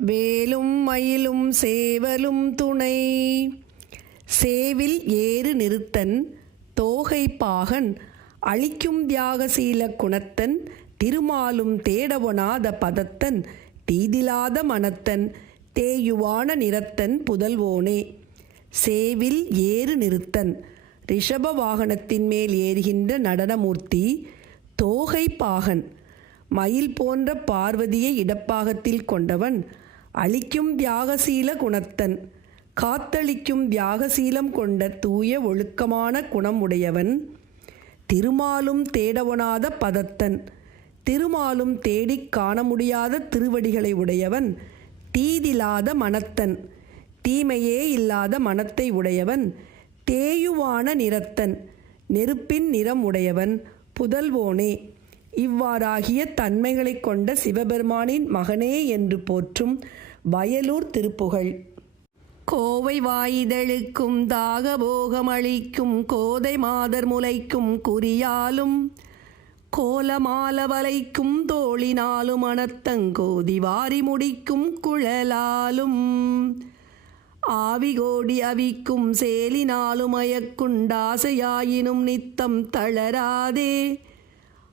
வேலும் மயிலும் சேவலும் துணை. சேவில் ஏறு நிறுத்தன் தோகை பாகன் அளிக்கும் தியாகசீல குணத்தன் திருமாலும் தேடவொணாத பதத்தன் தீதிலாத மனத்தன் தேயுவான நிறத்தன் புதல்வோனே. சேவில் ஏறு நிறுத்தன் ரிஷப வாகனத்தின் மேல் ஏறுகின்ற நடனமூர்த்தி. தோகை பாகன் மயில் போன்ற பார்வதியை இடப்பாகத்தில் கொண்டவன். அளிக்கும் தியாகசீல குணத்தன் காத்தளிக்கும் தியாகசீலம் கொண்ட தூய ஒழுக்கமான குணம் உடையவன். திருமாலும் தேடவொணாத பதத்தன் திருமாலும் தேடிக் காண முடியாத திருவடிகளை உடையவன். தீதிலாத மனத்தன் தீமையே இல்லாத மனத்தை உடையவன். தேயுவான நிறத்தன் நெருப்பின் நிறம் உடையவன் புதல்வோனே. இவ்வாறாகிய தன்மைகளை கொண்ட சிவபெருமானின் மகனே என்று போற்றும் வயலூர் திருப்புகழ். கோவை வாய்தழுக்கும் தாகபோகமளிக்கும் கோதை மாதர் முளைக்கும் குறியாலும் கோலமால வலைக்கும் தோழினாலும் மனத்தங்கோதி வாரி முடிக்கும் குழலாலும் ஆவிகோடி அவிக்கும் சேலினாலும் மயக்குண்டாசையாயினும் நித்தம் தளராதே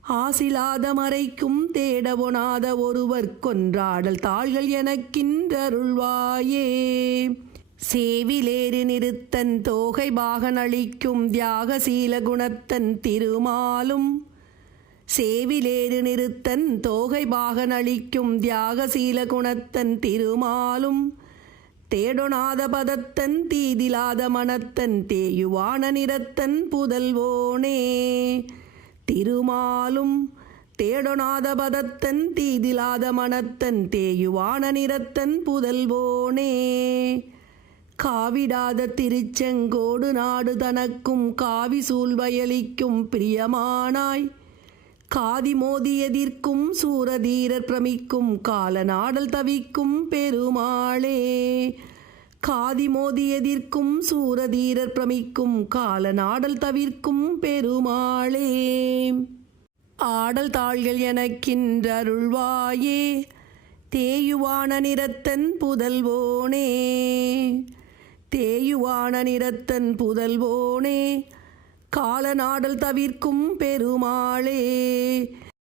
ஆசிலாத மறைக்கும் தேடவொணாத ஒருவர் கொன்றாடல் தாள்கள் எனக்கின்றருள்வாயே. சேவிலேறு நிறுத்தன் தோகை பாகன் அளிக்கும் தியாகசீல குணத்தன் திருமாலும். சேவிலேறு நிறுத்தன் தோகை பாகன் அளிக்கும் தியாகசீல குணத்தன் திருமாலும். தேடொணாத பதத்தன் தீதிலாத மனத்தன் தேயுவான நிறத்தன் புதல்வோனே. திருமாலும் தேடொணாத பதத்தன் தீதிலாத மனத்தன் தேயுவான நிறத்தன் புதல்வோனே. காவிடாத திருச்செங்கோடு நாடு தனக்கும் காவி சூழ்வயலிக்கும் பிரியமானாய். காதி மோதி எதிர்க்கும் சூரதீரர் பிரமிக்கும் கால நாடல் தவிக்கும் பெருமாளே. காதி மோதி எதிர்க்கும் சூரதீரர் பிரமிக்கும் கால நாடல் தவிர்க்கும் பெருமாளே. ஆடல் தாள்கள் எனக்கின்றருள்வாயே. தேயுவான நிறத்தன் புதல்வோனே. தேயுவான நிறத்தன் புதல்வோனே கால நாடல் தவிர்க்கும் பெருமாளே.